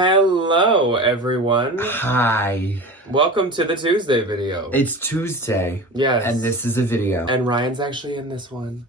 Hello, everyone. Hi. Welcome to the Tuesday video. It's Tuesday. Yes. And this is a video. And Ryan's actually in this one.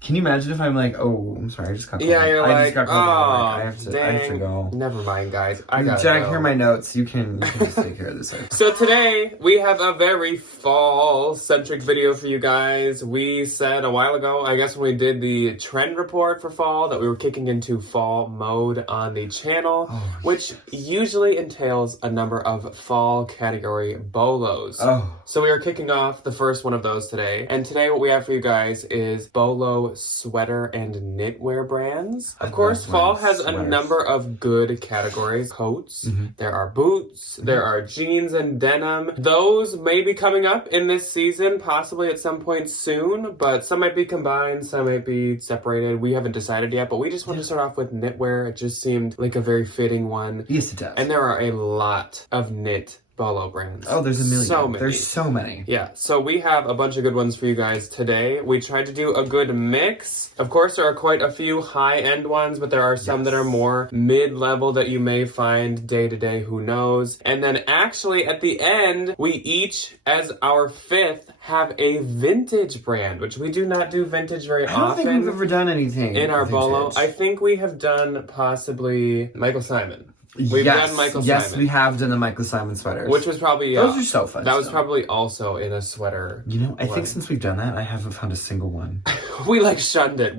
Can you imagine if I'm like, oh, I'm sorry, I just got called. Yeah, you're like, oh, I have to go. Never mind, guys. I gotta Jack, go. here are my notes. You can just take care of this. So today, we have a very fall-centric video for you guys. We said a while ago, I guess when we did the trend report for fall, that we were kicking into fall mode on the channel, which usually entails a number of fall category BOLOs. So we are kicking off the first one of those today. And today what we have for you guys is BOLO sweater and knitwear brands. Of course, fall has a number of good categories. Coats, there are boots, there are jeans and denim. Those may be coming up in this season, possibly at some point soon, but some might be combined, some might be separated. We haven't decided yet, but we just wanted to start off with knitwear. It just seemed like a very fitting one. Yes, it does. And there are a lot of knit BOLO brands. Oh, there's a million. So many. There's so many. Yeah, so we have a bunch of good ones for you guys today. We tried to do a good mix. Of course, there are quite a few high-end ones, but there are some that are more mid-level that you may find day-to-day, who knows. And then actually, at the end, we each, as our fifth, have a vintage brand, which we do not do vintage very often. I don't think we've ever done anything in our vintage. BOLO. I think we have done possibly Michael Simon. We've done Michael Simon. Yes, we have done the Michael Simon sweaters. Which was probably... those are so fun. That was probably also in a sweater. You know, I think since we've done that, I haven't found a single one. We shunned it.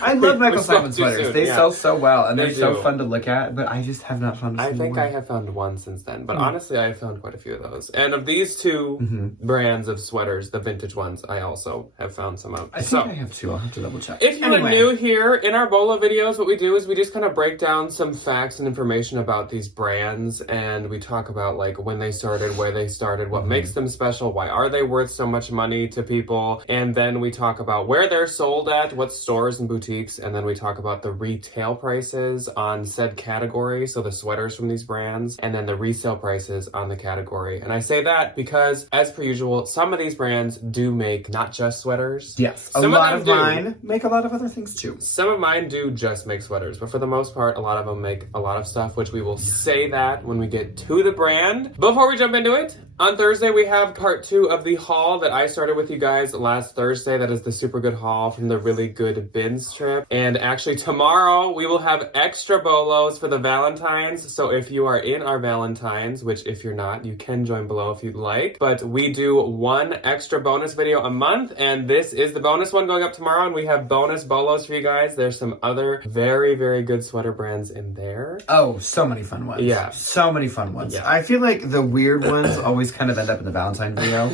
I love Michael Simon sweaters. They sell so well, and they're so do. fun to look at, but I just have not found a single one. I have found one since then, but honestly, I have found quite a few of those. And of these two brands of sweaters, the vintage ones, I also have found some out. I think I have two. I'll have to double check. If you are new here, in our BOLO videos, what we do is we just kind of break down some facts and information about these brands, and we talk about like when they started, where they started, what makes them special, why are they worth so much money to people, and then we talk about where they're sold at, what stores and boutiques, and then we talk about the retail prices on said category, so the sweaters from these brands, and then the resale prices on the category. And I say that because, as per usual, some of these brands do make not just sweaters. Yes, a lot of mine make a lot of other things too. Some of mine do just make sweaters, but for the most part, a lot of them make a lot of stuff, which we will say that when we get to the brand. Before we jump into it, on Thursday we have part 2 of the haul that I started with you guys last Thursday. That is the super good haul from the really good bins trip. And actually tomorrow we will have extra BOLOs for the Valentines. So if you are in our Valentines, which if you're not, you can join below if you'd like. But we do one extra bonus video a month, and this is the bonus one going up tomorrow, and we have bonus BOLOs for you guys. There's some other very, very good sweater brands in there. Oh, so many fun ones. Yeah. So many fun ones. Yeah. I feel like the weird ones always kind of end up in the Valentine video.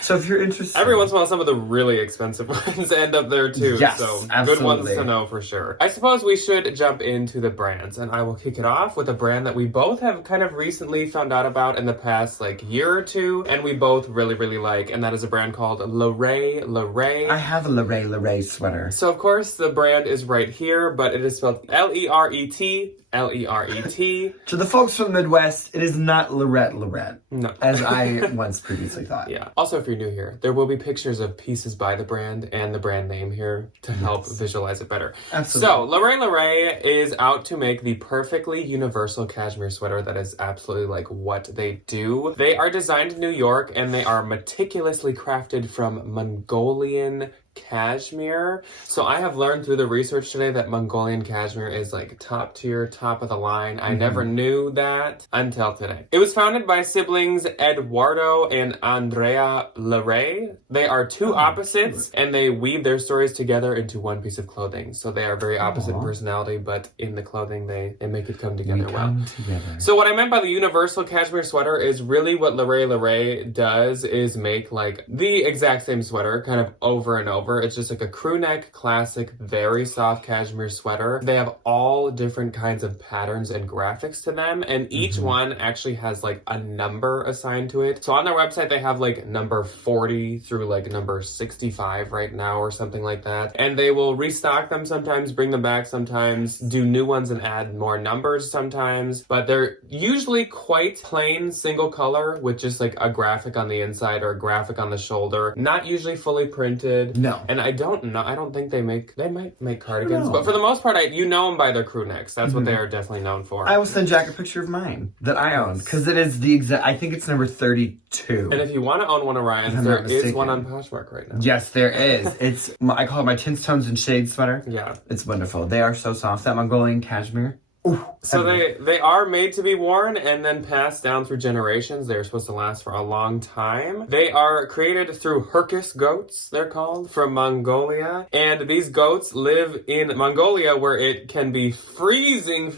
So if you're interested... Every once in a while, some of the really expensive ones end up there too. Yes, so absolutely. Good ones to know for sure. I suppose we should jump into the brands, and I will kick it off with a brand that we both have kind of recently found out about in the past year or two, and we both really, really like, and that is a brand called Leret. I have a Leret sweater. So of course the brand is right here, but it is spelled Leret. L-E-R-E-T. To the folks from the Midwest, it is not Leret. No. As I once previously thought. Yeah. Also, if you're new here, there will be pictures of pieces by the brand and the brand name here to help visualize it better. Absolutely. So, Leret is out to make the perfectly universal cashmere sweater that is absolutely what they do. They are designed in New York, and they are meticulously crafted from Mongolian cashmere. So I have learned through the research today that Mongolian cashmere is top tier, top of the line. I never knew that until today. It was founded by siblings Eduardo and Andrea Leret. They are two opposites, and they weave their stories together into one piece of clothing. So they are very opposite in personality, but in the clothing they make it come together well. So what I meant by the universal cashmere sweater is really what Leret does is make the exact same sweater kind of over and over. It's just a crew neck, classic, very soft cashmere sweater. They have all different kinds of patterns and graphics to them, and each one actually has a number assigned to it. So on their website, they have number 40 through number 65 right now or something like that. And they will restock them sometimes, bring them back sometimes, do new ones and add more numbers sometimes. But they're usually quite plain single color with just a graphic on the inside or a graphic on the shoulder. Not usually fully printed. No. No. And I don't know. I don't think they might make cardigans, know. but for the most part, you know them by their crew necks. That's what they are definitely known for. I will send Jack a picture of mine that I own because it is the exact. I think it's number 32. And if you want to own one of Ryan's, there is one on Poshmark right now. Yes, there is. I call it my tints, tones, and shades sweater. Yeah, it's wonderful. They are so soft. That Mongolian cashmere. Ooh, so they are made to be worn and then passed down through generations. They're supposed to last for a long time. They are created through Herkus goats, they're called, from Mongolia. And these goats live in Mongolia where it can be freezing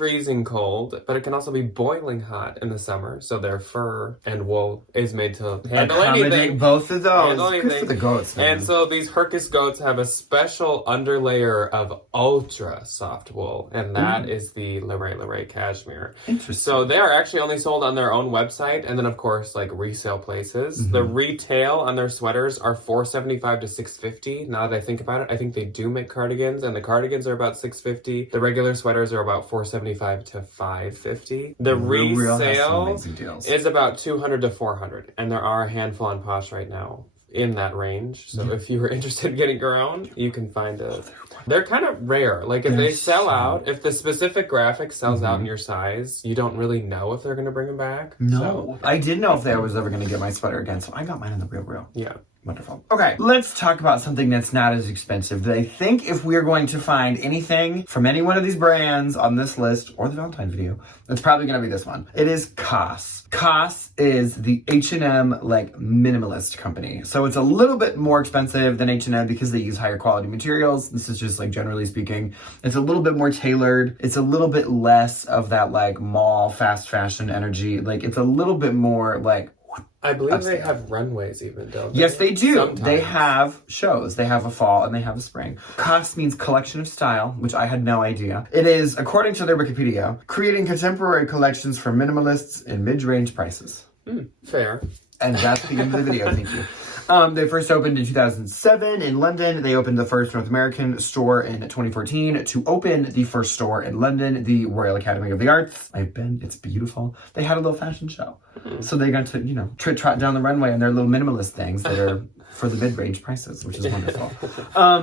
cold, but it can also be boiling hot in the summer. So their fur and wool is made to handle anything. Both of those. Good for the goats, man. And so these Herkus goats have a special underlayer of ultra soft wool, and that is the Leret cashmere. Interesting. So they are actually only sold on their own website, and then of course like resale places. The retail on their sweaters are $475 to $650. Now that I think about it, I think they do make cardigans, and the cardigans are about $650. The regular sweaters are about $475 to $550. The resale is about $200 to $400, and there are a handful on Posh right now in that range. So if you were interested in getting your own, you can find it. They're kind of rare. Like if they sell out, if the specific graphic sells out in your size, you don't really know if they're going to bring them back. No. So. I didn't know if I was ever going to get my sweater again, so I got mine in the real. Yeah. Wonderful. Okay, let's talk about something that's not as expensive. I think if we're going to find anything from any one of these brands on this list, or the Valentine video, it's probably going to be this one. It is Cos. Cos is the H&M like minimalist company. So it's a little bit more expensive than H&M because they use higher quality materials. This is just like generally speaking. It's a little bit more tailored. It's a little bit less of that like mall fast fashion energy. Like it's a little bit more like I believe they have runways even, don't they? Yes, they do. Sometimes. They have shows. They have a fall and they have a spring. Cos means collection of style, which I had no idea. It is, according to their Wikipedia, creating contemporary collections for minimalists in mid-range prices. Fair. And that's the end of the video. Thank you. They first opened in 2007 in London. They opened the first North American store in 2014 to open the first store in London, the Royal Academy of the Arts. I've been. It's beautiful. They had a little fashion show. So they got to, trot down the runway in their little minimalist things that are for the mid-range prices, which is wonderful.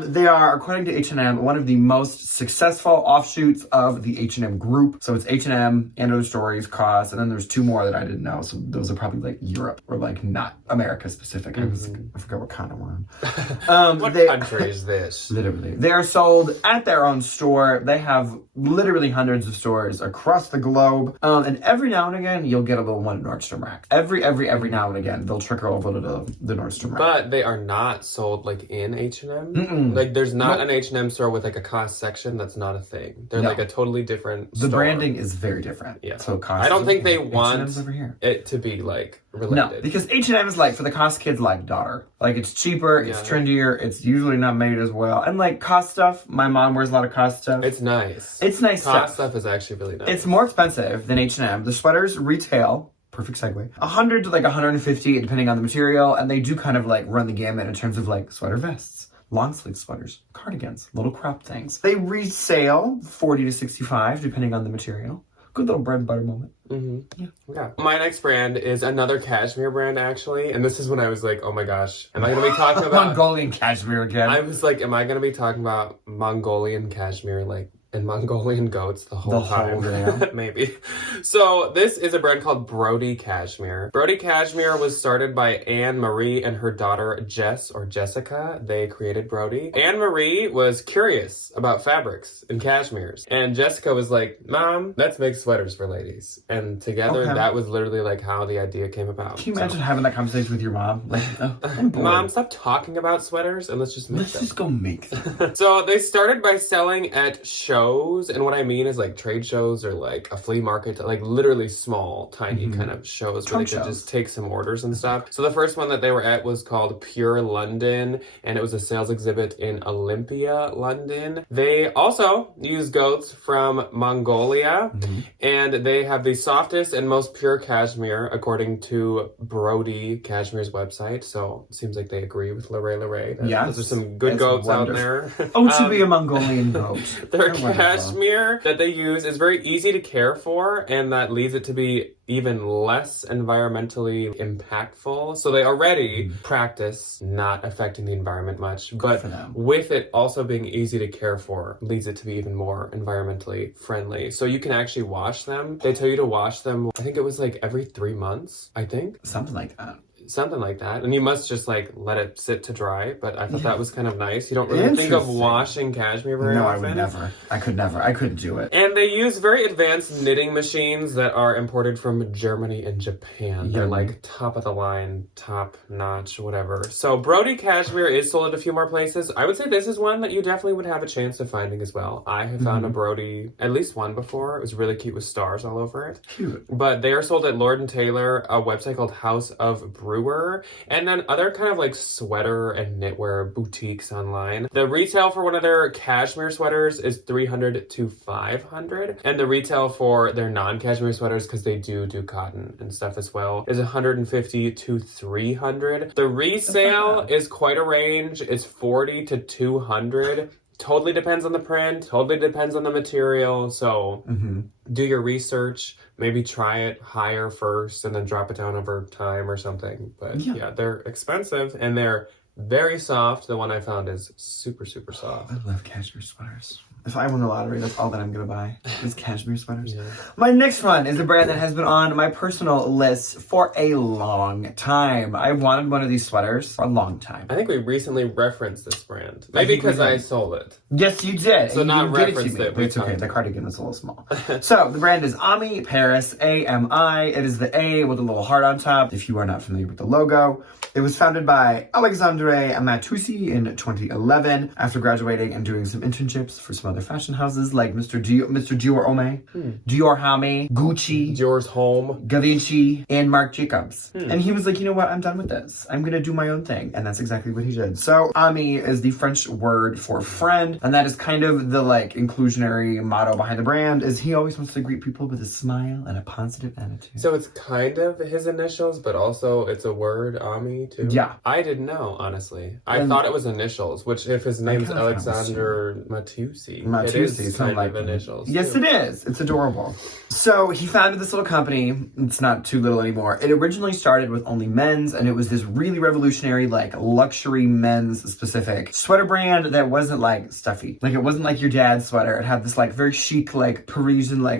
They are, according to H&M, one of the most successful offshoots of the H&M group. So it's H&M, Other Stories, Cos, and then there's two more that I didn't know. So those are probably like Europe or like not America specific. I forgot what kind of one. What country is this? Literally. They are sold at their own store. They have literally hundreds of stores across the globe. And every now and again, you'll get a little one at Nordstrom Rack. Every now and again, they'll trickle over to the Nordstrom Rack. But they are not sold like in H&M. Like there's not an H&M store with like a Cos section. That's not a thing. They're like a totally different store. The branding is very different. Yeah. So Cos I don't think they want H&M's over here. it to be like related. No, because H&M is like for the Cos kids like daughter. Like it's cheaper, it's trendier, it's usually not made as well. And like Cos stuff, my mom wears a lot of Cos stuff. It's nice. It's nice Cos stuff is actually really nice. It's more expensive than H&M. The sweaters retail, perfect segue, 100 to like 150 depending on the material, and they do kind of like run the gamut in terms of like sweater vests, long sleeve sweaters, cardigans, little crop things. They resale 40 to 65 depending on the material. Good little bread and butter moment. Yeah. My next brand is another cashmere brand actually, and this is when I was like, oh my gosh, am I going to be talking about Mongolian cashmere again? I was like, am I going to be talking about Mongolian cashmere like and Mongolian goats the whole time? Maybe. So this is a brand called Brody Cashmere. Brody Cashmere was started by Anne Marie and her daughter Jess or Jessica. They created Brody. Anne Marie was curious about fabrics and cashmeres, and Jessica was like, Mom, let's make sweaters for ladies. And together that was literally like how the idea came about. Can you imagine having that conversation with your mom? Like, Mom, stop talking about sweaters and let's just make them. Let's just go make them. So they started by selling at shows, and what I mean is like trade shows or like a flea market, like literally small, tiny kind of shows where they could just take some orders and stuff. So the first one that they were at was called Pure London, and it was a sales exhibit in Olympia, London. They also use goats from Mongolia, and they have the softest and most pure cashmere according to Brody Cashmere's website. So it seems like they agree with Leret. Yeah, those are some good goats out there. Oh, to be a Mongolian goat. They're cashmere that they use is very easy to care for, and that leads it to be even less environmentally impactful. So they already practice not affecting the environment much, but with it also being easy to care for leads it to be even more environmentally friendly. So you can actually wash them. They tell you to wash them, I think it was like every 3 months, I think. Something like that. Something like that. And you must just like let it sit to dry, but I thought that was kind of nice. You don't really think of washing cashmere very often. No, I would never. I could never. I couldn't do it. And they use very advanced knitting machines that are imported from Germany and Japan. They're like top of the line, top notch, whatever. So Brody cashmere is sold at a few more places. I would say this is one that you definitely would have a chance of finding as well. I have found a Brody, at least one before. It was really cute with stars all over it. Cute. But they are sold at Lord & Taylor, a website called House of Brewer, and then other kind of like sweater and knitwear boutiques online. The retail for one of their cashmere sweaters is $300 to $500, and the retail for their non-cashmere sweaters, because they do cotton and stuff as well, is $150 to $300. The resale is quite a range. It's $40 to $200. Totally depends on the print, totally depends on the material. So do your research, maybe try it higher first and then drop it down over time or something. But yeah, they're expensive and they're very soft. The one I found is super, super soft. I love cashmere sweaters. If I win the lottery, that's all that I'm going to buy is cashmere sweaters. Yeah. My next one is a brand that has been on my personal list for a long time. I've wanted one of these sweaters for a long time. I think we recently referenced this brand. Maybe because I sold it. Yes, you did. So not referenced it. It's okay. The cardigan is a little small. So the brand is Ami Paris, A-M-I. It is the A with a little heart on top. If you are not familiar with the logo, it was founded by Alexandre Matusi in 2011 after graduating and doing some internships for some other fashion houses like Mr. Dior Homme, Dior Homme, Gucci, Dior's Home, Givenchy, and Marc Jacobs. And he was like, you know what? I'm done with this. I'm going to do my own thing. And that's exactly what he did. So Ami is the French word for friend. And that is kind of the like inclusionary motto behind the brand is he always wants to greet people with a smile and a positive attitude. So it's kind of his initials, but also it's a word, Ami, too? Yeah. I didn't know, honestly. I thought it was initials, which if his name's Alexander Matusi, it is kind of initials. Yes, too. it is. It's adorable. So he founded this little company. It's not too little anymore. It originally started with only men's, and it was this really revolutionary, like luxury men's specific sweater brand that wasn't like stuffy. Like it wasn't like your dad's sweater. It had this like very chic, like Parisian, like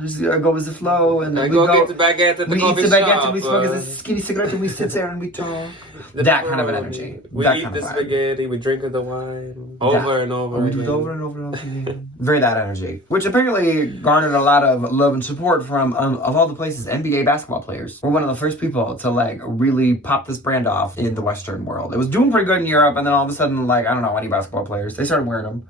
just go with the flow, and then we get the baguette at the coffee shop. We eat the baguette and we smoke a skinny cigarette and we sit there and we talk. That kind of an energy. We eat the spaghetti, we drink the wine over and over. We do it over and over and over again. Very that energy, which apparently garnered a lot of love and support from, of all the places, NBA basketball players were one of the first people to like really pop this brand off in the Western world. It was doing pretty good in Europe, and then all of a sudden, like I don't know, any basketball players, they started wearing them.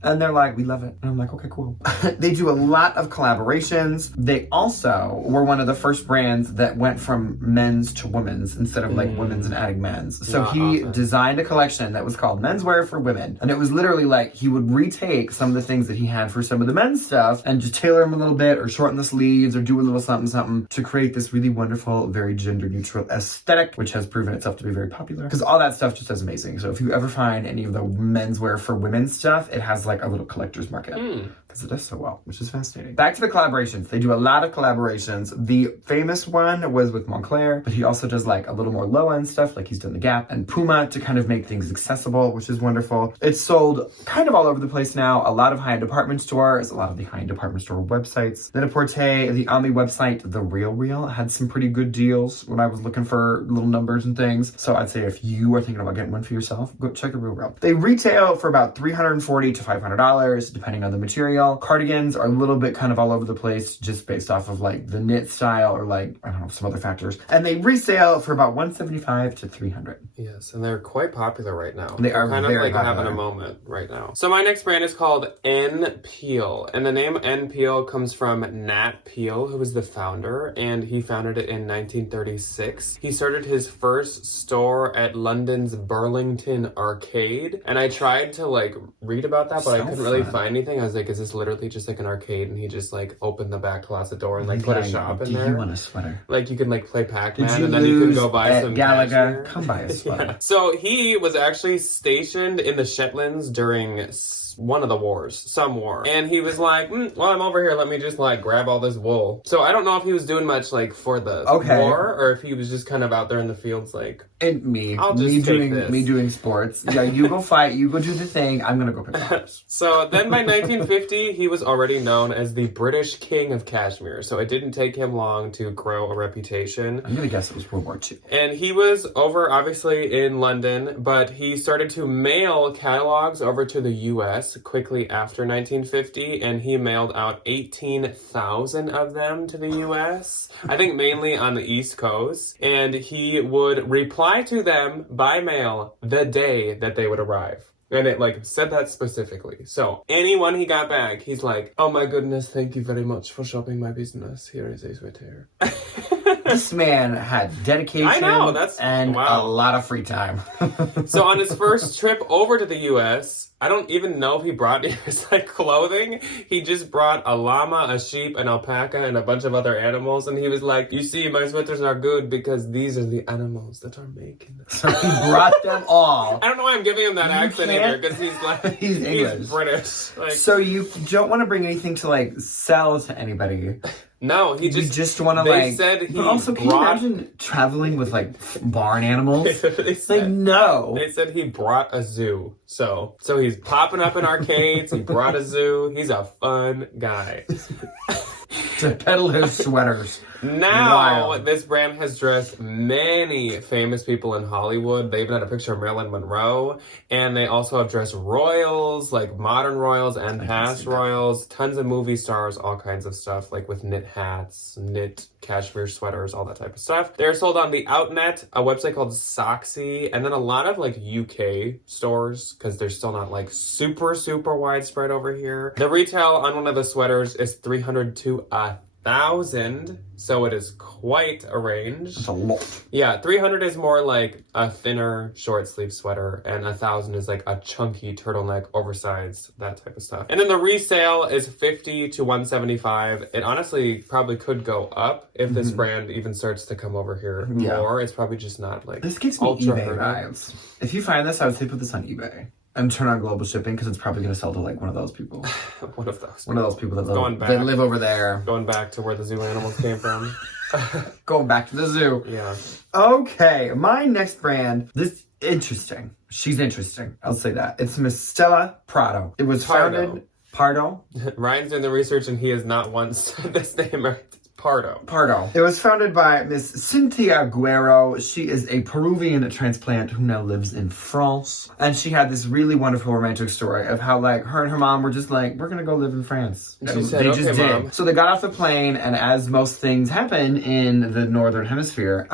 And they're like, we love it. And I'm like, okay, cool. They do a lot of collaborations. They also were one of the first brands that went from men's to women's instead of like women's and adding men's. So he designed a collection that was called Menswear for Women. And it was literally like he would retake some of the things that he had for some of the men's stuff and just tailor them a little bit or shorten the sleeves or do a little something to create this really wonderful, very gender neutral aesthetic, which has proven itself to be very popular. Because all that stuff just is amazing. So if you ever find any of the menswear for women stuff, it has like a little collector's market because it does so well, which is fascinating. Back to the collaborations. They do a lot of collaborations. The famous one was with Moncler, but he also does like a little more low-end stuff, like he's done the Gap and Puma to kind of make things accessible, which is wonderful. It's sold kind of all over the place now. A lot of high-end department stores, a lot of the high-end department store websites. Net-a-Porter, the Ami website, The Real, had some pretty good deals when I was looking for little numbers and things. So I'd say if you are thinking about getting one for yourself, go check The Real. They retail for about $340 to $500, depending on the material. Cardigans are a little bit kind of all over the place, just based off of like the knit style or like, I don't know, some other factors. And they resale for about $175 to $300. Yes, and they're quite popular right now. They are kind very of like popular. having a moment right now. So my next brand is called N.Peal, and the name N.Peal comes from Nat Peal, who was the founder, and he founded it in 1936. He started his first store at London's Burlington Arcade, and I tried to like read about that, but I couldn't really find anything. I was like, is this literally just like an arcade? And he just like opened the back closet door and like put a shop in there. Do you want a sweater? Like you can like play Pac-Man and then you can go buy some Galaga? cashmere. Come buy a sweater. Yeah. So he was actually stationed in the Shetlands during one of the wars, some war. And he was like, well, I'm over here, let me just like grab all this wool. So I don't know if he was doing much like for the war, or if he was just kind of out there in the fields like, and me doing sports. Yeah, you go fight, you go do the thing, I'm gonna go pick flowers. So then by 1950, he was already known as the British King of Cashmere. So it didn't take him long to grow a reputation. I'm gonna guess it was World War II. And he was over, obviously, in London, but he started to mail catalogs over to the U.S. quickly after 1950, and he mailed out 18,000 of them to the U.S., I think mainly on the East Coast, and he would reply to them by mail the day that they would arrive. And it, like, said that specifically. So, anyone he got back, he's like, oh my goodness, thank you very much for shopping my business. Here is a sweater. This man had dedication and a lot of free time. So on his first trip over to the U.S., I don't even know if he brought his like clothing. He just brought a llama, a sheep, an alpaca, and a bunch of other animals. And he was like, you see, my sweaters are good because these are the animals that are making them. So he brought them all. I don't know why I'm giving him that accent either, because he's like, he's British. Like, so you don't want to bring anything to like sell to anybody. No, he just want to like. They said he. But also, can you imagine traveling with like barn animals? No. They said he brought a zoo. So he's popping up in arcades. He brought a zoo. He's a fun guy. To peddle his sweaters. Now, this brand has dressed many famous people in Hollywood. They even had a picture of Marilyn Monroe. And they also have dressed royals, like modern royals and past royals. Tons of movie stars, all kinds of stuff, like with knit hats, knit cashmere sweaters, all that type of stuff. They're sold on the Outnet, a website called Soxy, and then a lot of like UK stores, because they're still not like super widespread over here. The retail on one of the sweaters is $300 to $1,000, so it is quite a range. That's a lot. Yeah, $300 is more like a thinner short sleeve sweater, and $1,000 is like a chunky turtleneck, oversized, that type of stuff. And then the resale is $50 to $175. It honestly probably could go up if this brand even starts to come over here more. It's probably just not like this gives me eBay vibes. If you find this, I would say put this on eBay. And turn on global shipping because it's probably going to sell to like one of those people. One of those people that live over there. Going back to where the zoo animals came from. Going back to the zoo. Yeah. Okay, my next brand. This interesting. She's interesting. I'll say that. It's Miss Stella Pardo. It was founded. Pardo. Ryan's doing the research and he has not once said this name right. Pardo. It was founded by Miss Cynthia Guerrero. She is a Peruvian transplant who now lives in France. And she had this really wonderful romantic story of how like her and her mom were just like, we're gonna go live in France. She said, they just did. Mom. So they got off the plane, and as most things happen in the northern hemisphere,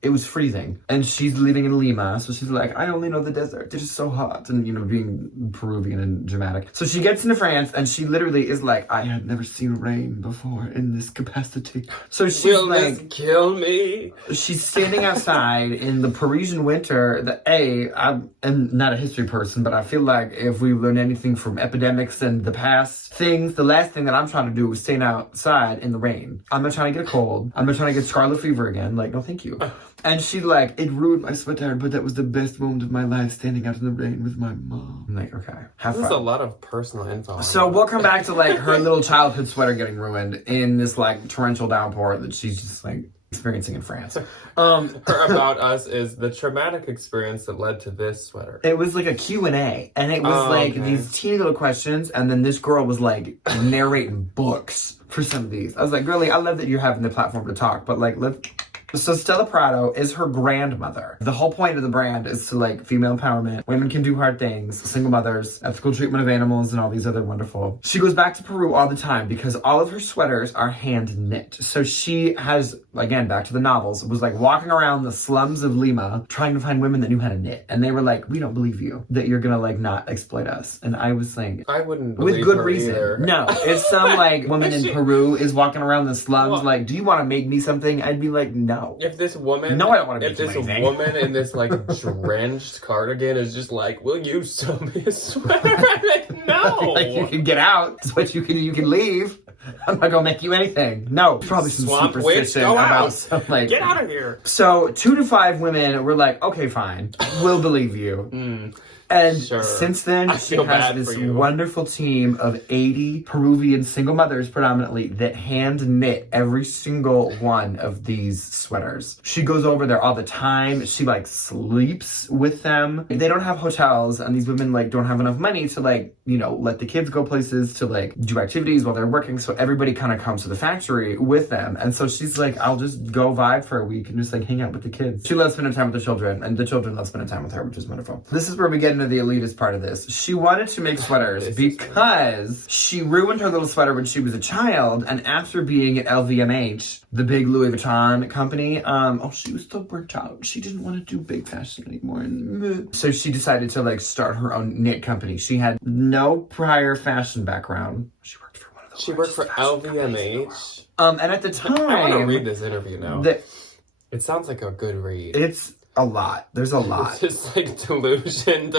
it was freezing. And she's living in Lima, so she's like, I only know the desert. They're just so hot, and being Peruvian and dramatic. So she gets into France, and she literally is like, I had never seen rain before in this capacity. So she's Will this kill me? She's standing outside in the Parisian winter. I'm not a history person, but I feel like if we learn anything from epidemics and the past things, the last thing that I'm trying to do is staying outside in the rain. I'm not trying to get a cold. I'm not trying to get scarlet fever again. Like, no, thank you. And she's like, it ruined my sweater, but that was the best moment of my life, standing out in the rain with my mom. I'm like, okay, have fun. This is a lot of personal info. So we'll come back to like her little childhood sweater getting ruined in this like torrential downpour that she's just like experiencing in France. Her About Us is the traumatic experience that led to this sweater. It was like a Q&A, and it was these teeny little questions, and then this girl was like narrating books for some of these. I was like, girlie, I love that you're having the platform to talk, but like, So Stella Pardo is her grandmother. The whole point of the brand is to like female empowerment. Women can do hard things, single mothers, ethical treatment of animals, and all these other wonderful. She goes back to Peru all the time because all of her sweaters are hand knit. So she has, again, back to the novels, was like walking around the slums of Lima trying to find women that knew how to knit. And they were like, we don't believe you that you're gonna like not exploit us. And I was like, I wouldn't believe with good her reason. Either. No, if some like woman in Peru is walking around the slums like, do you want to make me something? I'd be like, no. If this woman, no, I don't want to. If this woman in this like drenched cardigan is just like, will you sew me a sweater? I'm like, no. Like you can get out, but you can leave. I'm not gonna make you anything. No, probably some Swamp superstition witch, go about out. some like get out of here. So 2 to 5 women were like, okay, fine, we'll believe you. And Sure. since then, I she feel has bad this for you. wonderful team of 80 Peruvian single mothers predominantly that hand knit every single one of these sweaters. She goes over there all the time. She like sleeps with them. They don't have hotels, and these women like don't have enough money to like, you know, let the kids go places to like do activities while they're working. So everybody kind of comes to the factory with them. And so she's like, I'll just go vibe for a week and just like hang out with the kids. She loves spending time with the children, and the children love spending time with her, which is wonderful. This is where we get into the elitist part of this. She wanted to make sweaters because she ruined her little sweater when she was a child, and after being at LVMH, the big Louis Vuitton company, she was so burnt out. She didn't want to do big fashion anymore. And so she decided to like start her own knit company. She had no prior fashion background. She worked for one of those. She worked for LVMH. And at the time, I want to read this interview now. It sounds like a good read. It's a lot. There's a lot. It's just like delusion.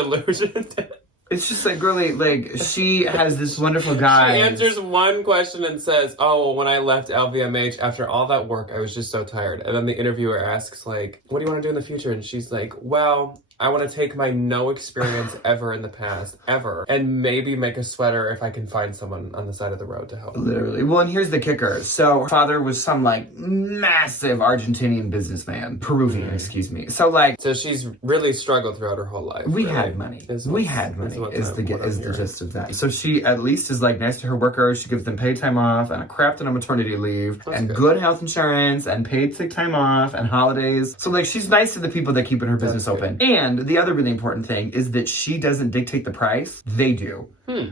It's just like, girly, like, she has this wonderful guy. She answers one question and says, oh, well, when I left LVMH, after all that work, I was just so tired. And then the interviewer asks, like, what do you want to do in the future? And she's like, well, I want to take my no experience ever in the past, ever, and maybe make a sweater if I can find someone on the side of the road to help. Literally. Well, and here's the kicker. So her father was some like massive Argentinian businessman. Peruvian, excuse me. So like... So she's really struggled throughout her whole life. We had money. Is the gist of that. So she at least is like nice to her workers. She gives them paid time off and a crap ton of maternity leave and good health insurance and paid sick time off and holidays. So like she's nice to the people that keep her business open. And the other really important thing is that she doesn't dictate the price. They do.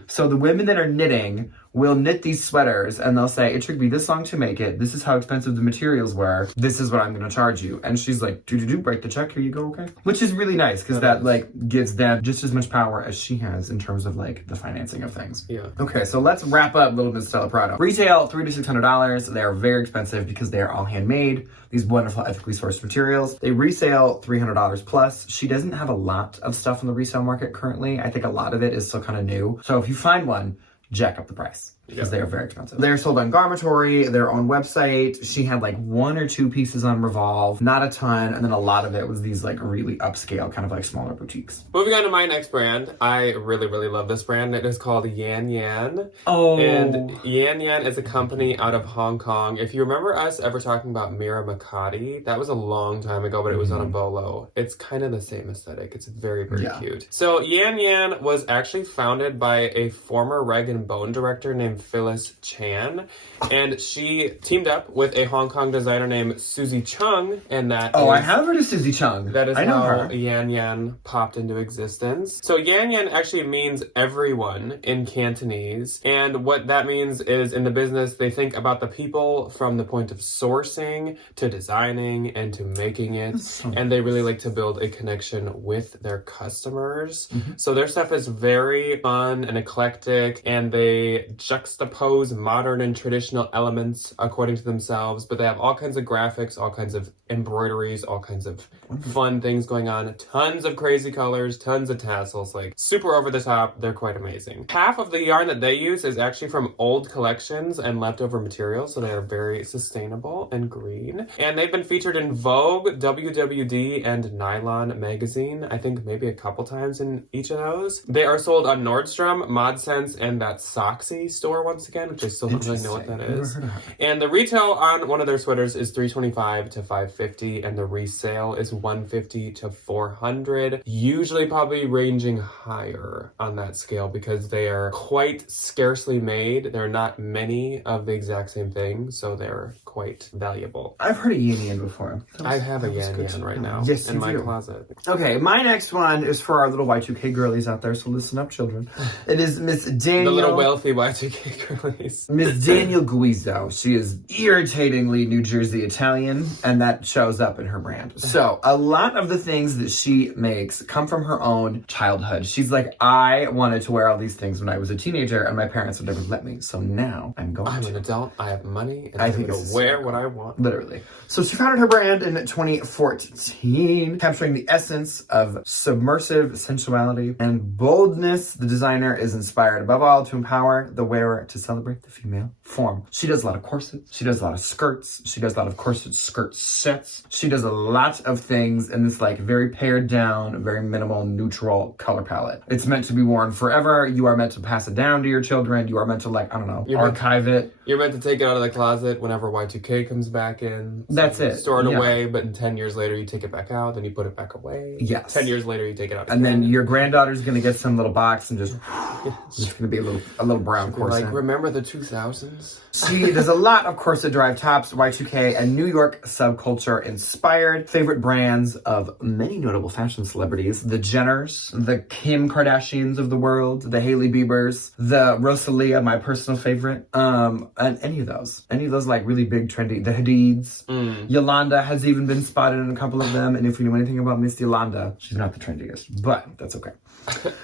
So the women that are knitting will knit these sweaters and they'll say, it took me this long to make it. This is how expensive the materials were. This is what I'm going to charge you. And she's like, write the check. Here you go. Okay. Which is really nice because that like gives them just as much power as she has in terms of like the financing of things. Yeah. Okay. So let's wrap up little Miss Stella Pardo. Retail $300 to $600. They are very expensive because they are all handmade. These wonderful ethically sourced materials. They resale $300 plus. She doesn't have a lot of stuff on the resale market currently. I think a lot of it is still kind of new. So if you find one, jack up the price because they are very expensive. They're sold on Garmentory, their own website. She had like 1 or 2 pieces on Revolve, not a ton, and then a lot of it was these like really upscale kind of like smaller boutiques. Moving on to my next brand. I really, really love this brand. It is called Yan Yan. Oh. And Yan Yan is a company out of Hong Kong. If you remember us ever talking about Mira Makati, that was a long time ago, but it was on a BOLO. It's kind of the same aesthetic. It's very, very cute. So Yan Yan was actually founded by a former Rag & Bone director named Phyllis Chan, and she teamed up with a Hong Kong designer named Susie Chung, and I have heard of Susie Chung. That is I know how her. Yan Yan popped into existence. So Yan Yan actually means everyone in Cantonese, and what that means is in the business they think about the people from the point of sourcing to designing and to making it, and they really like to build a connection with their customers. So their stuff is very fun and eclectic, and they juxtapose modern and traditional elements according to themselves, but they have all kinds of graphics, all kinds of embroideries, all kinds of fun things going on, tons of crazy colors, tons of tassels, like super over the top. They're quite amazing. Half of the yarn that they use is actually from old collections and leftover materials, so they are very sustainable and green. And they've been featured in Vogue, WWD, and Nylon magazine, I think maybe a couple times in each of those. They are sold on Nordstrom, ModSense, and that Soxy store once again, which I still don't really know what that is. And the retail on one of their sweaters is $325 to $550, and the resale is $150 to $400, usually probably ranging higher on that scale because they are quite scarcely made. There are not many of the exact same thing, so they're quite valuable. I've heard of Yan Yan before. I have a Yan Yan right now in my closet. Okay, my next one is for our little Y2K girlies out there, so listen up, children. It is Miss Daniel. The little wealthy Y2K girlies. Miss Daniel Guizzo. She is irritatingly New Jersey Italian, and that shows up in her brand. So a lot of the things that she makes come from her own childhood. She's like, I wanted to wear all these things when I was a teenager, and my parents would never let me. So now I'm an adult. I have money, and I I'm think going to wear what I want. Literally. So she founded her brand in 2014, capturing the essence of submersive sensuality and boldness. The designer is inspired above all to empower the wearer store to celebrate the female form. She does a lot of corsets. She does a lot of skirts. She does a lot of corset skirt sets. She does a lot of things in this like very pared down, very minimal, neutral color palette. It's meant to be worn forever. You are meant to pass it down to your children. You are meant to like, I don't know, archive it. You're meant to take it out of the closet whenever Y2K comes back in. So That's it. Store it away, but in 10 years later you take it back out, then you put it back away. Yes. 10 years later you take it out and again. then your granddaughter's gonna get some little box and just it's gonna be a little brown corset. Like, remember the 2000s? She does a lot of corset drive tops, Y2K, and New York subculture inspired. Favorite brands of many notable fashion celebrities: the Jenners, the Kim Kardashians of the world, the Hailey Biebers, the Rosalia, my personal favorite, and any of those like really big trendy, the Hadids. Yolanda has even been spotted in a couple of them, and if you know anything about Miss Yolanda, she's not the trendiest, but that's okay.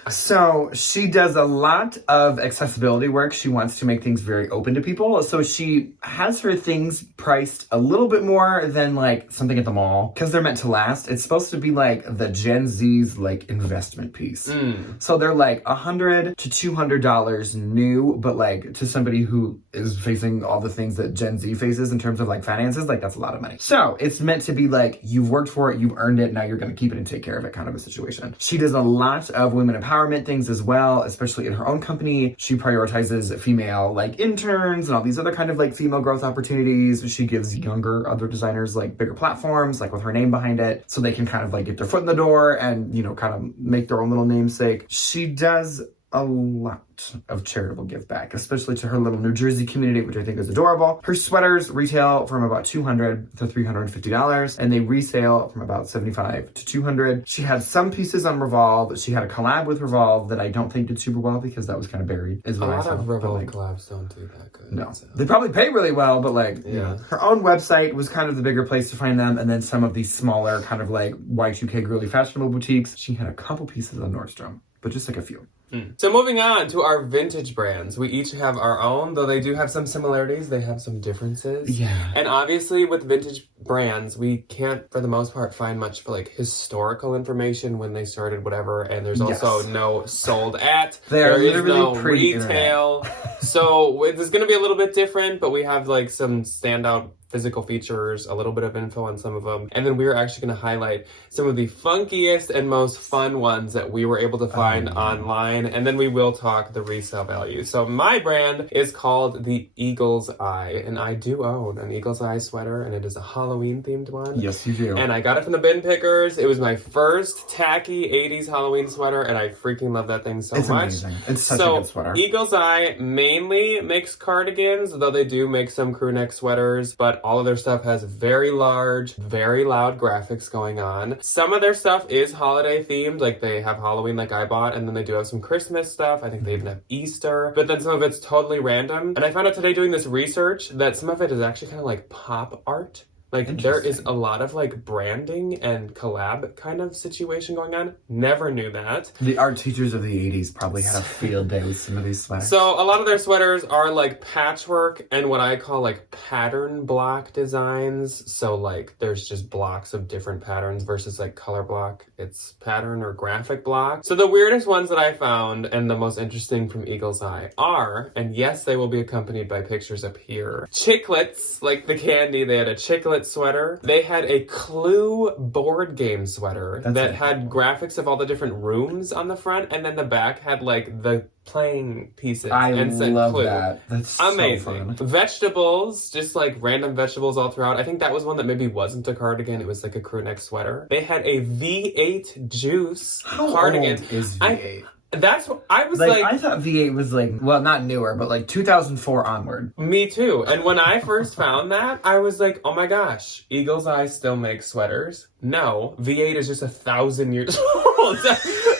So she does a lot of accessibility work. She wants to make things very open to people. So she has her things priced a little bit more than like something at the mall because they're meant to last. It's supposed to be like the Gen Z's like investment piece. So they're like $100 to $200 new, but like to somebody who is facing all the things that Gen Z faces in terms of like finances, like that's a lot of money. So it's meant to be like you've worked for it, you've earned it, now you're going to keep it and take care of it kind of a situation. She does a lot of women empowerment things as well, especially in her own company. She prioritizes female like interns and all these other kind of like female growth opportunities. She gives younger other designers like bigger platforms, like with her name behind it, so they can kind of like get their foot in the door and, you know, kind of make their own little namesake. She does a lot of charitable give back, especially to her little New Jersey community, which I think is adorable. Her sweaters retail from about $200 to $350, and they resale from about $75 to $200. She had some pieces on Revolve. She had a collab with Revolve that I don't think did super well because that was kind of buried. A lot of Revolve collabs don't do that good. No, so. they probably pay really well, but like, yeah. Her own website was kind of the bigger place to find them, and then some of these smaller kind of like Y2K girly fashionable boutiques. She had a couple pieces on Nordstrom, but just like a few. So moving on to our vintage brands. We each have our own, though they do have some similarities, they have some differences. Yeah. And obviously with vintage brands, we can't, for the most part, find much for like historical information when they started, whatever. And there's also no sold at. There is no retail. So this is going to be a little bit different, but we have like some standout physical features, a little bit of info on some of them. And then we're actually going to highlight some of the funkiest and most fun ones that we were able to find online. And then we will talk the resale value. So my brand is called the Eagle's Eye. And I do own an Eagle's Eye sweater, and it is a Halloween themed one. Yes, you do. And I got it from the Bin Pickers. It was my first tacky 80s Halloween sweater, and I freaking love that thing so much. It's amazing. It's such a good sweater. Eagle's Eye mainly makes cardigans, though they do make some crew neck sweaters, but all of their stuff has very large, very loud graphics going on. Some of their stuff is holiday themed, like they have Halloween like I bought, and then they do have some Christmas stuff. I think they even have Easter, but then some of it's totally random. And I found out today doing this research that some of it is actually kind of like pop art. Like, there is a lot of, like, branding and collab kind of situation going on. Never knew that. The art teachers of the 80s probably had a field day with some of these sweaters. So, a lot of their sweaters are, like, patchwork and what I call, like, pattern block designs. So, like, there's just blocks of different patterns versus, like, color block. It's pattern or graphic block. So, the weirdest ones that I found and the most interesting from Eagle's Eye are, and yes, they will be accompanied by pictures up here, chiclets, like the candy. They had a chiclet sweater. They had a Clue board game sweater that had graphics of all the different rooms on the front, and then the back had like the playing pieces. I love Clue. That. That's amazing. So fun. Vegetables, just like random vegetables all throughout. I think that was one that maybe wasn't a cardigan. It was like a crew neck sweater. They had a V8 juice cardigan. How old is V8? That's what I was like. I thought V8 was like, well, not newer, but like 2004 onward. Me too. And when I first found that, I was like, oh my gosh, Eagle's Eye still makes sweaters. No, V8 is just 1,000 years old.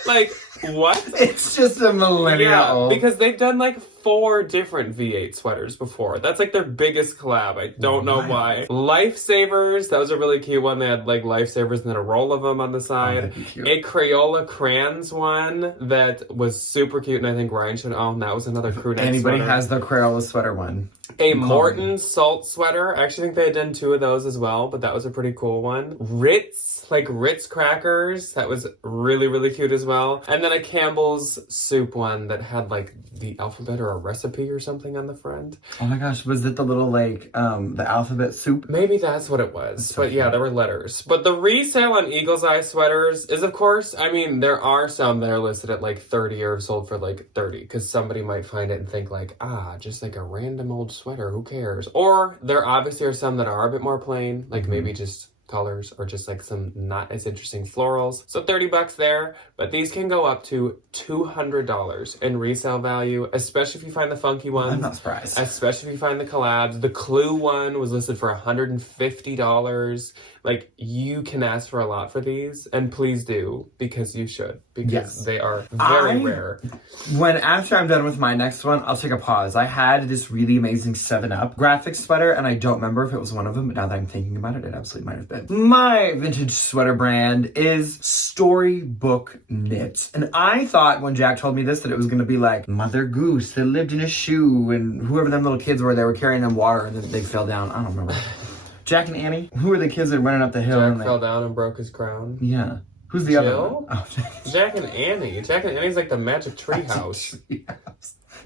Like, what? It's just a millennia old. Because they've done like 4 different V8 sweaters before. That's like their biggest collab. I don't know why. Lifesavers, that was a really cute one. They had like lifesavers and then a roll of them on the side. A Crayola crayons one that was super cute, and I think Ryan should own. That was another crew neck Anybody sweater. has the Crayola sweater one. A Morton salt sweater. I actually think they had done 2 of those as well, but that was a pretty cool one. Ritz, like Ritz crackers. That was really, really cute as well. And then a Campbell's soup one that had like the alphabet or a recipe or something on the front. Oh my gosh, was it the little like the alphabet soup? Maybe that's what it was. So but yeah, there were letters. But the resale on Eagle's Eye sweaters is, of course, I mean, there are some that are listed at like 30 or sold for like 30, because somebody might find it and think like, just like a random old sweater, who cares? Or there obviously are some that are a bit more plain, like maybe just colors or just like some not as interesting florals. So $30 there, but these can go up to $200 in resale value, especially if you find the funky ones. I'm not surprised. Especially if you find the collabs. The Clue one was listed for $150. Like, you can ask for a lot for these, and please do, because you should, because they are very rare. After I'm done with my next one, I'll take a pause. I had this really amazing 7-Up graphic sweater, and I don't remember if it was one of them, but now that I'm thinking about it, it absolutely might have been. My vintage sweater brand is Storybook Knit. And I thought when Jack told me this that it was going to be like Mother Goose that lived in a shoe, and whoever them little kids were, they were carrying them water and then they fell down. I don't remember. Jack and Annie? Who were the kids that were running up the hill? Jack fell down and broke his crown. Yeah. Who's the other one? Oh, Jack and Annie. Jack and Annie's like the magic tree house.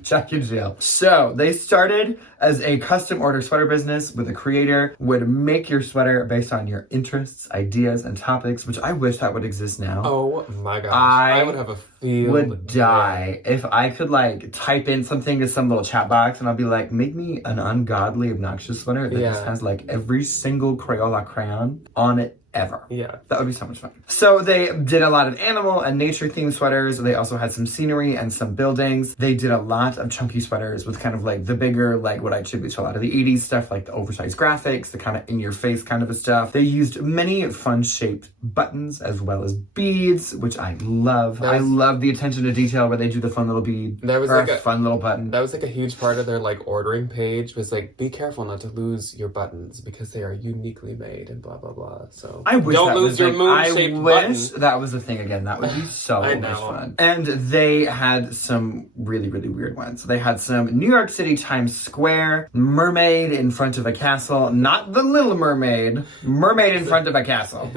Jack and Jill. So they started as a custom order sweater business with a creator would make your sweater based on your interests, ideas, and topics, which I wish that would exist now. Oh my gosh. I would have a field would die if I could like type in something to some little chat box and I'll be like, make me an ungodly obnoxious sweater that just has like every single Crayola crayon on it ever. Yeah. That would be so much fun. So they did a lot of animal and nature themed sweaters. They also had some scenery and some buildings. They did a lot of chunky sweaters with kind of like the bigger, like what I attribute to a lot of the 80s stuff, like the oversized graphics, the kind of in your face kind of a stuff. They used many fun shaped buttons as well as beads, which I love. I love the attention to detail where they do the fun little bead. That was like a fun little button. That was like a huge part of their like ordering page was like, be careful not to lose your buttons because they are uniquely made and blah, blah, blah. So I wish don't that lose was your like, moon-shaped I button. wish that was a thing again. That would be so I much know. fun. And they had some really, really weird ones. They had some New York City Times Square, mermaid in front of a castle, not the Little Mermaid, mermaid in front of a castle.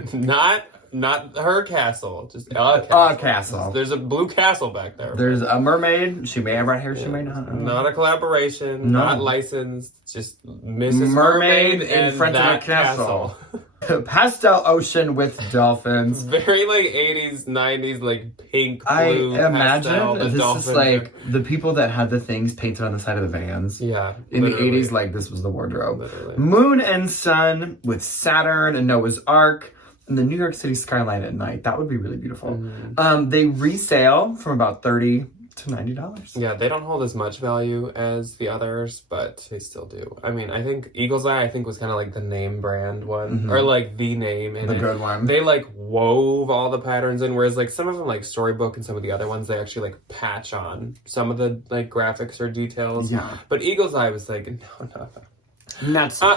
Not her castle, just a castle. A castle. There's a blue castle back there. There's a mermaid. She may have red hair, she may not. Not a collaboration, not licensed, just Mrs. Mermaid in and front of a that castle. Pastel ocean with dolphins. Very like 80s, 90s, like pink, blue, I pastel, imagine the this dolphin. is like the people that had the things painted on the side of the vans. Yeah. In literally. the 80s, like this was the wardrobe. Literally. Moon and sun with Saturn and Noah's Ark. And the New York City skyline at night. That would be really beautiful. Mm-hmm. They resale from about $30 to $90. Yeah, they don't hold as much value as the others, but they still do. I mean, I think Eagle's Eye, I think, was kind of like the name brand one, or like the name in The it. good one. They like wove all the patterns in, whereas like some of them, like Storybook and some of the other ones, they actually like patch on some of the like graphics or details. Yeah. But Eagle's Eye was like, no. Not so.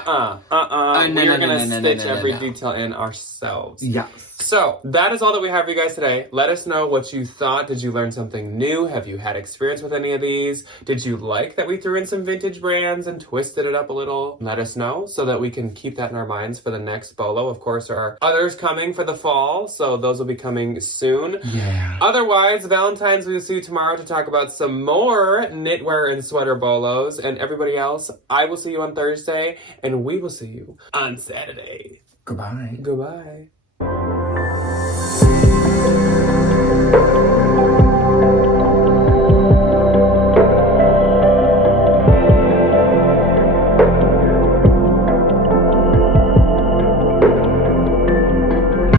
We're gonna stitch every detail in ourselves. Yeah. So that is all that we have for you guys today. Let us know what you thought. Did you learn something new? Have you had experience with any of these? Did you like that we threw in some vintage brands and twisted it up a little? Let us know so that we can keep that in our minds for the next BOLO. Of course, there are others coming for the fall, so those will be coming soon. Yeah. Otherwise, Valentines, we will see you tomorrow to talk about some more knitwear and sweater BOLOs. And everybody else, I will see you on Thursday, and we will see you on Saturday. Goodbye. Goodbye.